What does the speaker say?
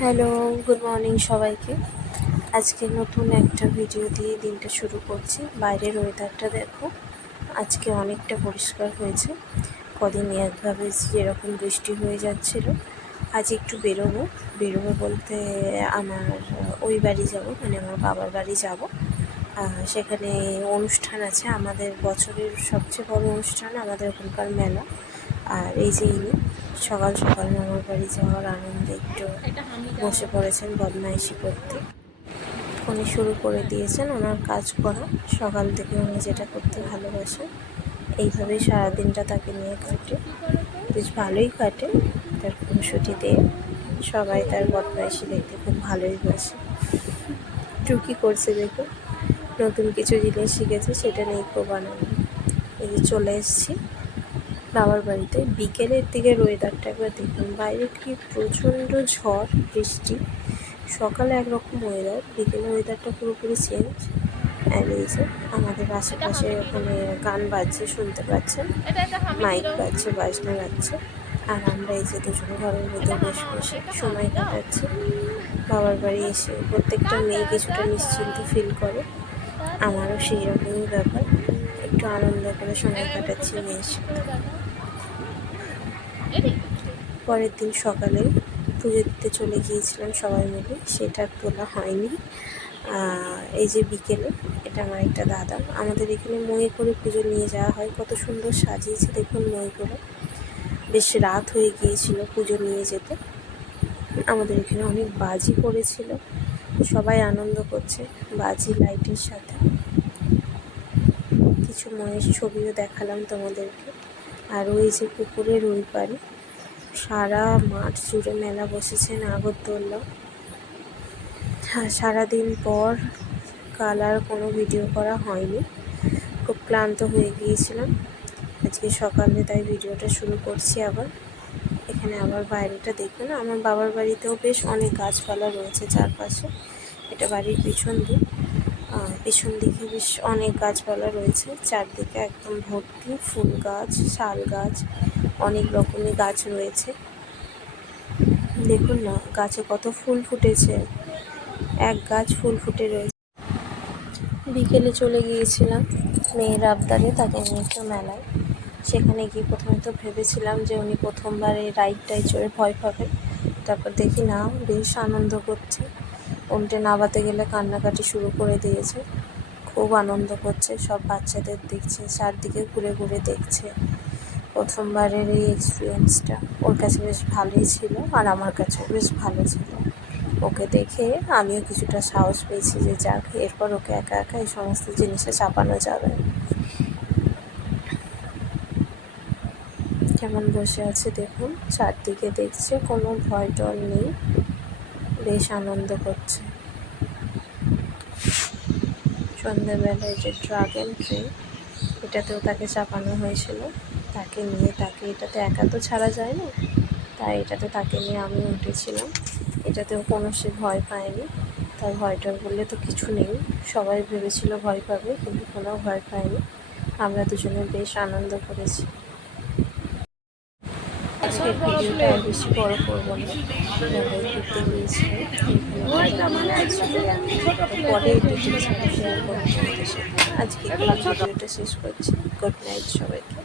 Hello, good morning সবাইকে। আজকে নতুন একটা ভিডিও দিয়ে দিনটা শুরু করছি। বাইরের ওয়েদারটা দেখো, আজকে অনেকটা পরিষ্কার হয়েছে। কদিন একভাবে যেরকম বৃষ্টি হয়ে যাচ্ছিল, আজ একটু বেরোবো বলতে আমার ওই বাড়ি যাব, মানে আমার বাবার বাড়ি যাব। সেখানে অনুষ্ঠান আছে, আমাদের বছরের সবচেয়ে বড় অনুষ্ঠান, আমাদের ওখানকার মেলা। আর এই যে ইনি সকাল সকাল মামার বাড়ি যাওয়ার আনন্দে একটু বসে পড়েছেন বদমাইশি করতে। উনি শুরু করে দিয়েছেন ওনার কাজ করা। সকাল থেকে উনি যেটা করতে ভালোবাসেন, এইভাবেই সারাদিনটা তাকে নিয়ে কাটে। বেশ ভালোই কাটে। তার খুনসুটিতে সবাই তার বদমাইশি দেখতে খুব ভালোই বাসে। টুকি করছে দেখো, নতুন কিছু জিনিস শিখেছে, সেটা নিয়ে খুব আনন্দ। এই যে চলে এসেছি বাবার বাড়িতে। বিকেলের দিকের ওয়েদারটা একবার দেখুন, বাইরে কি প্রচণ্ড ঝড় বৃষ্টি। সকালে একরকম ওয়েদার, বিকেলের ওয়েদারটা পুরোপুরি চেঞ্জ। আর এই যে আমাদের আশেপাশে ওখানে গান বাজছে, শুনতে পাচ্ছেন, মাইক বাজছে, বাজনা বাজছে। আর আমরা এই যে দুজন ঘরের ভেতর বসে সময় কাটাচ্ছি। বাবার বাড়ি এসে প্রত্যেকটা মেয়ে কিছুটা নিশ্চিন্ত ফিল করে, আমারও সেই রকমই ব্যাপার। একটু আনন্দ করে সময় কাটাচ্ছি মেয়ের সাথে। পরের দিন সকালে পুজো দিতে চলে গিয়েছিলাম সবাই মিলে, সেটা তোলা হয়নি। এই যে বিকেলে, এটা আমার একটা দাদা, আমাদের এখানে মই করে পুজো নিয়ে যাওয়া হয়। কত সুন্দর সাজিয়েছে দেখুন মই করে। বেশ রাত হয়ে গিয়েছিল পুজো নিয়ে যেতে। আমাদের এখানে অনেক বাজি পড়েছিল, সবাই আনন্দ করছে বাজি লাইটের সাথে। কিছু ময়ের ছবিও দেখালাম তোমাদেরকে। আর ওই যে পুকুরের ওই পারে সারা মাঠ জুড়ে মেলা বসেছে, নাগরদোল্লা। সারাদিন পর কাল আর কোনো ভিডিও করা হয়নি, খুব ক্লান্ত হয়ে গিয়েছিলাম আজকে সকালে, তাই ভিডিওটা শুরু করছি আবার। এখানে আবার বাইরেটা দেখবেন, আমার বাবার বাড়িতেও বেশ অনেক গাছপালা রয়েছে চারপাশে। এটা বাড়ির পিছন দিকে বেশ অনেক গাছপালা রয়েছে, চারদিকে একদম ভর্তি ফুল গাছ, শাল গাছ, অনেক রকমের গাছ রয়েছে। দেখুন না গাছে কত ফুল ফুটেছে, এক গাছ ফুল ফুটে রয়েছে। বিকেলে চলে গিয়েছিলাম মেয়ের আবদারে তাকে নিয়ে একটু মেলায়। সেখানে গিয়ে প্রথমে তো ভেবেছিলাম যে উনি প্রথমবার এই রাইডটায় চড়ে ভয় পাবেন, তারপর দেখি না, বেশ আনন্দ করছে। উল্টে নামাতে গেলে কান্নাকাটি শুরু করে দিয়েছে, খুব আনন্দ করছে, সব বাচ্চাদের দেখছে, চারদিকে ঘুরে ঘুরে দেখছে। প্রথমবারের এই এক্সপিরিয়েন্সটা ওর কাছে বেশ ভালোই ছিল, আর আমার কাছেও বেশ ভালো ছিল। ওকে দেখে আমিও কিছুটা সাহস পেয়েছি যে যাক, এরপর ওকে একা একা এই সমস্ত জিনিসে চাপানো যাবে। কেমন বসে আছে দেখুন, চারদিকে দেখছে, কোনো ভয় ডর নেই, বেশ আনন্দ করছে। সন্ধ্যেবেলায় যে ড্রাগন ট্রেন, এটাতেও তাকে চাপানো হয়েছিল। তাকে নিয়ে এটাতে একা তো ছাড়া যায় না, তাই এটাতে তাকে নিয়ে আমি উঠেছিলাম। এটাতেও কোনো সে ভয় পায়নি, তার ভয়টার বললে তো কিছু নেই। সবাই ভেবেছিল ভয় পাবে, কিন্তু কোনো ভয় পায়নি। আমরা দুজনে বেশ আনন্দ করেছি। আজকের ভিডিওটা আর বেশি বড় করবো না, ঢাকায় ঘুরতে গিয়েছিলাম, পরে ডিটেলস শেয়ার করবো তোমাদের সাথে। আজকে ভিডিওটা শেষ করছি। গুড নাইট সবাইকে।